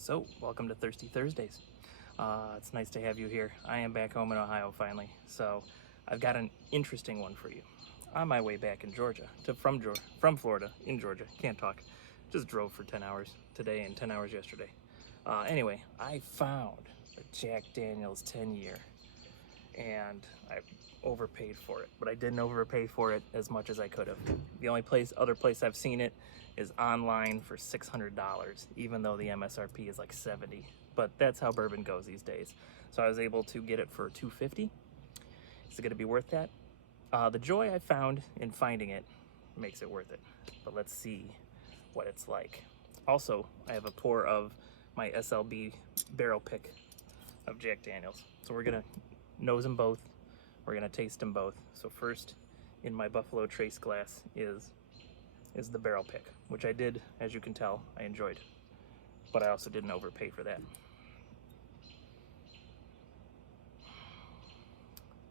So, welcome to Thirsty Thursdays. It's nice to have you here. I am back home in Ohio finally, so I've got an interesting one for you. On my way back in Georgia, from Florida in Georgia, can't talk. Just drove for 10 hours today and 10 hours yesterday. Anyway, I found a Jack Daniel's 10-year, and I overpaid for it, but I didn't overpay for it as much as I could have. The only other place I've seen it is online for $600, even though the MSRP is like 70. But that's how bourbon goes these days. So I was able to get it for $250. Is it going to be worth that? The joy I found in finding it makes it worth it. But let's see what it's like. Also, I have a pour of my SLB barrel pick of Jack Daniels. So we're gonna nose them both. We're gonna taste them both. So first, in my Buffalo Trace glass is the barrel pick, which I did, as you can tell, I enjoyed. But I also didn't overpay for that.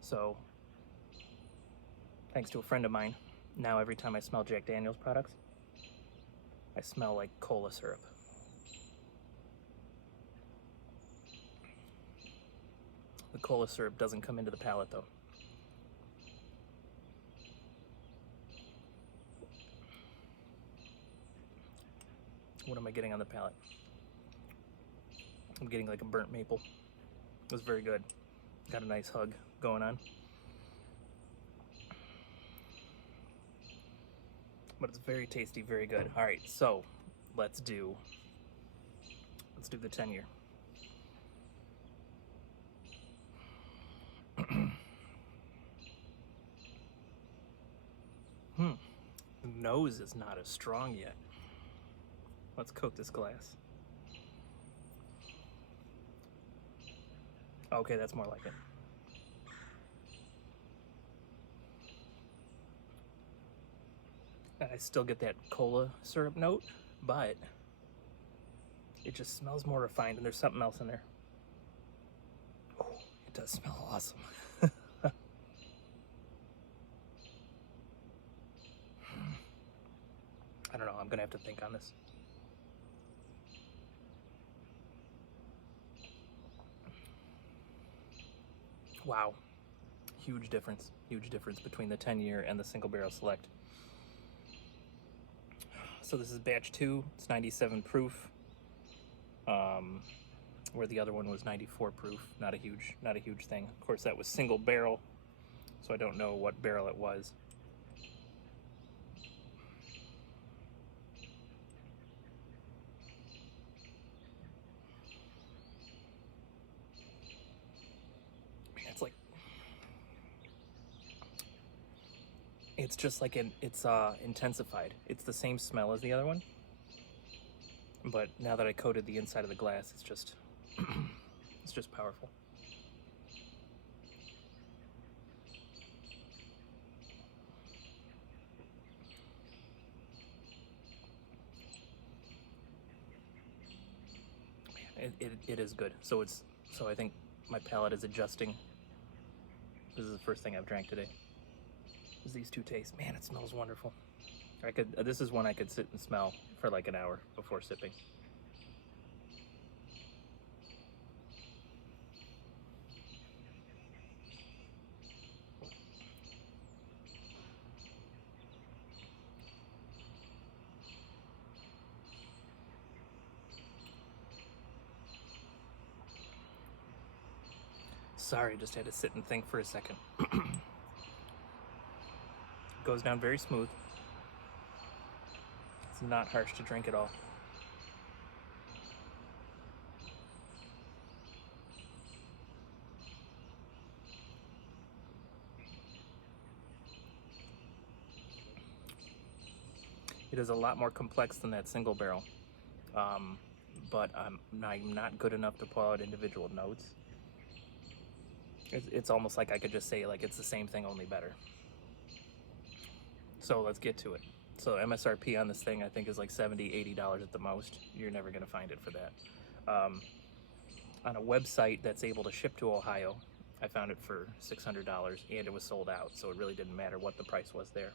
So, thanks to a friend of mine, now every time I smell Jack Daniel's products, I smell like cola syrup. The cola syrup doesn't come into the palate though. What am I getting on the palate? I'm getting like a burnt maple. It was very good. Got a nice hug going on. But it's very tasty, very good. All right, so let's do the 10-year. The nose is not as strong yet. Let's coat this glass. Okay, that's more like it. I still get that cola syrup note, but it just smells more refined, and there's something else in there. Oh, it does smell awesome. I don't know, I'm gonna have to think on this. Wow, huge difference between the 10-year and the single barrel select. So this is batch 2, it's 97 proof, where the other one was 94 proof. Not a huge thing. Of course, that was single barrel, so I don't know what barrel it was. It's like, it's just like it's intensified. It's the same smell as the other one, but now that I coated the inside of the glass, it's just it's just powerful. It is good. So I think my palate is adjusting. This is the first thing I've drank today. Is these two tastes. Man, it smells wonderful. This is one I could sit and smell for like an hour before sipping. Sorry, just had to sit and think for a second. Goes down very smooth. It's not harsh to drink at all. It is a lot more complex than that single barrel, but I'm not good enough to pull out individual notes. It's almost like I could just say like it's the same thing, only better. So let's get to it. So MSRP on this thing I think is like $70, $80 at the most. You're never gonna find it for that. On a website that's able to ship to Ohio, I found it for $600 and it was sold out, so it really didn't matter what the price was there.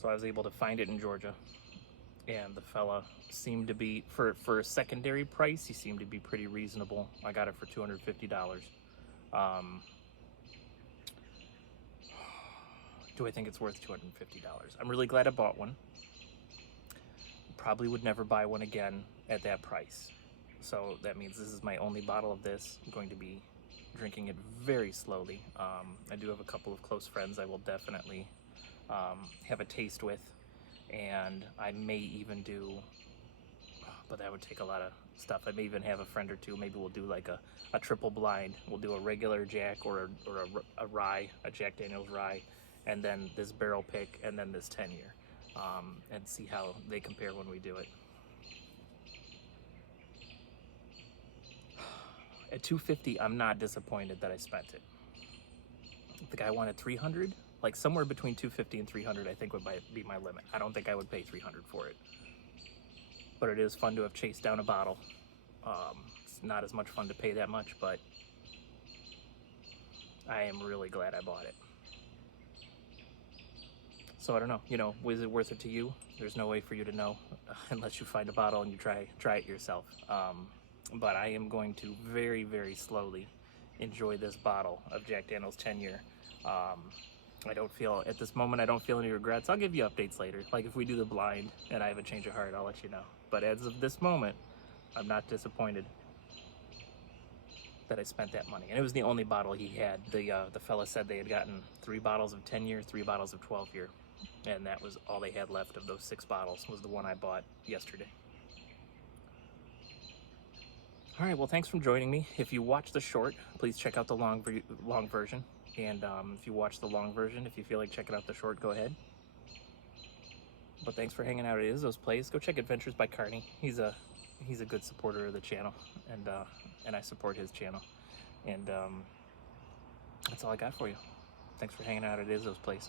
So I was able to find it in Georgia and the fella seemed to be, for a secondary price, he seemed to be pretty reasonable. I got it for $250. Um, do I think it's worth $250? I'm really glad I bought one. Probably would never buy one again at that price. So that means this is my only bottle of this. I'm going to be drinking it very slowly. I do have a couple of close friends I will definitely have a taste with, and I may even do, but that would take a lot of stuff. I may even have a friend or two. Maybe we'll do like a triple blind. We'll do a regular Jack or a rye, a Jack Daniel's rye, and then this barrel pick, and then this 10-year, and see how they compare when we do it. At $250, I'm not disappointed that I spent it. The guy wanted $300, like somewhere between $250 and $300, I think would be my limit. I don't think I would pay $300 for it, but it is fun to have chased down a bottle. It's not as much fun to pay that much, but I am really glad I bought it. So I don't know, was it worth it to you? There's no way for you to know unless you find a bottle and you try it yourself. But I am going to very, very slowly enjoy this bottle of Jack Daniel's 10-year. At this moment, I don't feel any regrets. I'll give you updates later. Like if we do the blind and I have a change of heart, I'll let you know. But as of this moment, I'm not disappointed that I spent that money. And it was the only bottle he had. The fella said they had gotten 3 bottles of 10-year, 3 bottles of 12-year. And that was all they had left of those 6 bottles, was the one I bought yesterday. All right, well, thanks for joining me. If you watch the short, please check out the long version. And if you watch the long version, if you feel like checking out the short, go ahead. But thanks for hanging out at Izzo's Place. Go check Adventures by Carney. He's a good supporter of the channel, and I support his channel. And that's all I got for you. Thanks for hanging out at Izzo's Place.